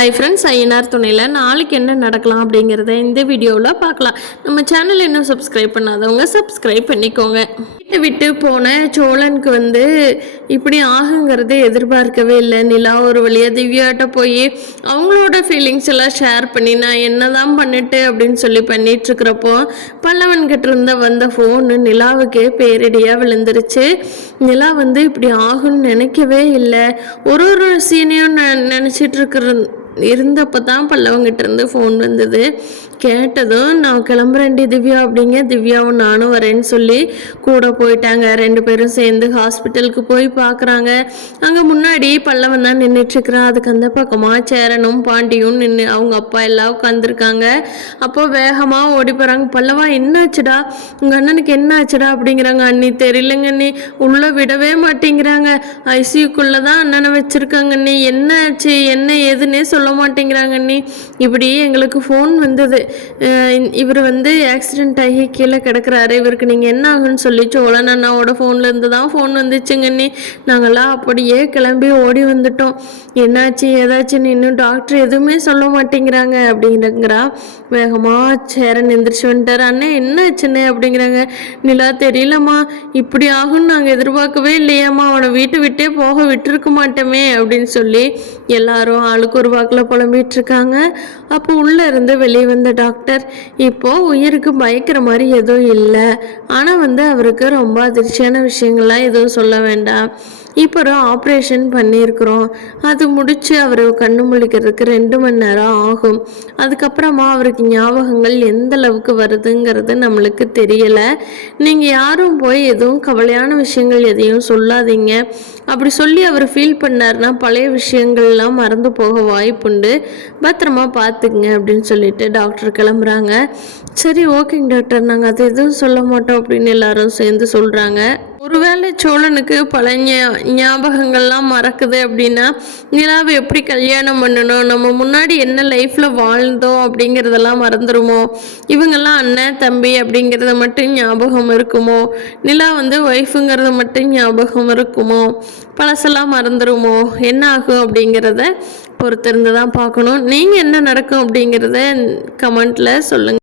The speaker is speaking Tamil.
ஹாய் ஃப்ரெண்ட்ஸ், ஐயனார் துணையில் நாளைக்கு என்ன நடக்கலாம் அப்படிங்கிறத இந்த வீடியோவில் பார்க்கலாம். நம்ம சேனல் இன்னும் சப்ஸ்கிரைப் பண்ணாதவங்க சப்ஸ்கிரைப் பண்ணிக்கோங்க. வீட்டை விட்டு போன சோழனுக்கு இப்படி ஆகுங்கிறது எதிர்பார்க்கவே இல்லை. நிலா ஒரு வழியாக திவ்யாட்ட போய் அவங்களோட ஃபீலிங்ஸ் எல்லாம் ஷேர் பண்ணி நான் என்ன தான் பண்ணிட்டு அப்படின்னு சொல்லி பண்ணிகிட்ருக்கிறப்போ பல்லவன்கிட்ட இருந்த வந்த ஃபோனு நிலாவுக்கே பேரடியாக விழுந்துருச்சு. நிலா இப்படி ஆகும்னு நினைக்கவே இல்லை. ஒரு சீனையும் நினச்சிட்டு இருந்தப்போ தான் பல்லவங்கிட்ட இருந்து ஃபோன் வந்தது. கேட்டதும் நான் கிளம்புறேன்டி திவ்யா அப்படிங்க. திவ்யாவும் நானும் வரேன்னு சொல்லி கூட போயிட்டாங்க. 2 பேரும் சேர்ந்து ஹாஸ்பிட்டலுக்கு போய் பார்க்குறாங்க. அங்கே முன்னாடி பல்லவன் தான் நின்றுட்டுருக்குறான். அதுக்கு அந்த பக்கமாக சேரனும் பாண்டியும் நின்று அவங்க அப்பா எல்லாம் உட்காந்துருக்காங்க. அப்போ வேகமாக ஓடி போகிறாங்க. பல்லவா என்னாச்சுடா, உங்கள் அண்ணனுக்கு என்ன ஆச்சுடா அப்படிங்கிறாங்க. அண்ணி தெரியலங்க அண்ணி, உள்ளே விடவே மாட்டேங்கிறாங்க. ஐசியூக்குள்ளே தான் அண்ணனை வச்சுருக்காங்க அண்ணி. என்ன ஆச்சு என்ன ஏதுன்னே சொல்ல மாட்டேங்கிறாங்க அண்ணி. இப்படி எங்களுக்கு ஃபோன் வந்தது. இவர் ஆக்சிடென்ட் ஆகி கீழே கிடக்குறாரு, இவருக்கு நீங்கள் என்ன ஆகுன்னு சொல்லி சோழன் அண்ணாவோட ஃபோன்லேருந்து தான் ஃபோன் வந்துச்சுங்கண்ணி. நாங்கள்லாம் அப்படியே கிளம்பி ஓடி வந்துட்டோம். என்னாச்சு ஏதாச்சுன்னு இன்னும் டாக்டர் எதுவுமே சொல்ல மாட்டேங்கிறாங்க அப்படிங்கிறா. வேகமாக சேரன் எந்திரிச்சு வந்துட்டார். அண்ணன் என்ன ஆச்சுன்னு அப்படிங்கிறாங்க. நிலா தெரியலம்மா, இப்படி ஆகும்னு நாங்கள் எதிர்பார்க்கவே இல்லையாம்மா, அவனை வீட்டை விட்டே போக விட்டுருக்க மாட்டோமே அப்படின்னு சொல்லி எல்லாரும் ஆளுக்கு ஒரு வாக்கில் புலம்பிட்டு இருக்காங்க. அப்போ உள்ளே இருந்து வெளியே வந்த டாக்டர், இப்போது உயிருக்கு பயக்கிற மாதிரி எதுவும் இல்லை, ஆனால் அவருக்கு ரொம்ப அதிர்ச்சியான விஷயங்கள்லாம் எதுவும் சொல்ல வேண்டாம். இப்போ ஒரு ஆப்ரேஷன் பண்ணியிருக்கிறோம், அது முடித்து அவர் கண்ணு முழிக்கிறதுக்கு 2 மணி நேரம் ஆகும். அதுக்கப்புறமா அவருக்கு ஞாபகங்கள் எந்த அளவுக்கு வருதுங்கிறது நம்மளுக்கு தெரியலை. நீங்கள் யாரும் போய் எதுவும் கவலையான விஷயங்கள் எதையும் சொல்லாதீங்க. அப்படி சொல்லி அவர் ஃபீல் பண்ணார்னா பழைய விஷயங்கள்லாம் மறந்து போக வாய்ப்புண்டு, பத்திரமா பார்த்துக்குங்க அப்படின்னு சொல்லிட்டு டாக்டர் கிளம்புறாங்க. சரி ஓகேங்க டாக்டர், நாங்கள் அது எதுவும் சொல்ல மாட்டோம் அப்படின்னு எல்லாரும் சேர்ந்து சொல்கிறாங்க. ஒருவேளை சோழனுக்கு பழைய ஞாபகங்கள்லாம் மறக்குது அப்படின்னா நிலாவை எப்படி கல்யாணம் பண்ணணும், நம்ம முன்னாடி என்ன லைஃப்பில் வாழ்ந்தோம் அப்படிங்கிறதெல்லாம் மறந்துடுமோ, இவங்கெல்லாம் அண்ணன் தம்பி அப்படிங்கிறத மட்டும் ஞாபகம் இருக்குமோ, நிலா ஒய்ஃபுங்கிறத மட்டும் ஞாபகம் இருக்குமோ, பழசெல்லாம் மறந்துடுமோ, என்ன ஆகும் அப்படிங்கிறத பொறுத்திருந்து தான் பார்க்கணும். நீங்கள் என்ன நடக்கும் அப்படிங்கிறத கமெண்ட்டில் சொல்லுங்கள்.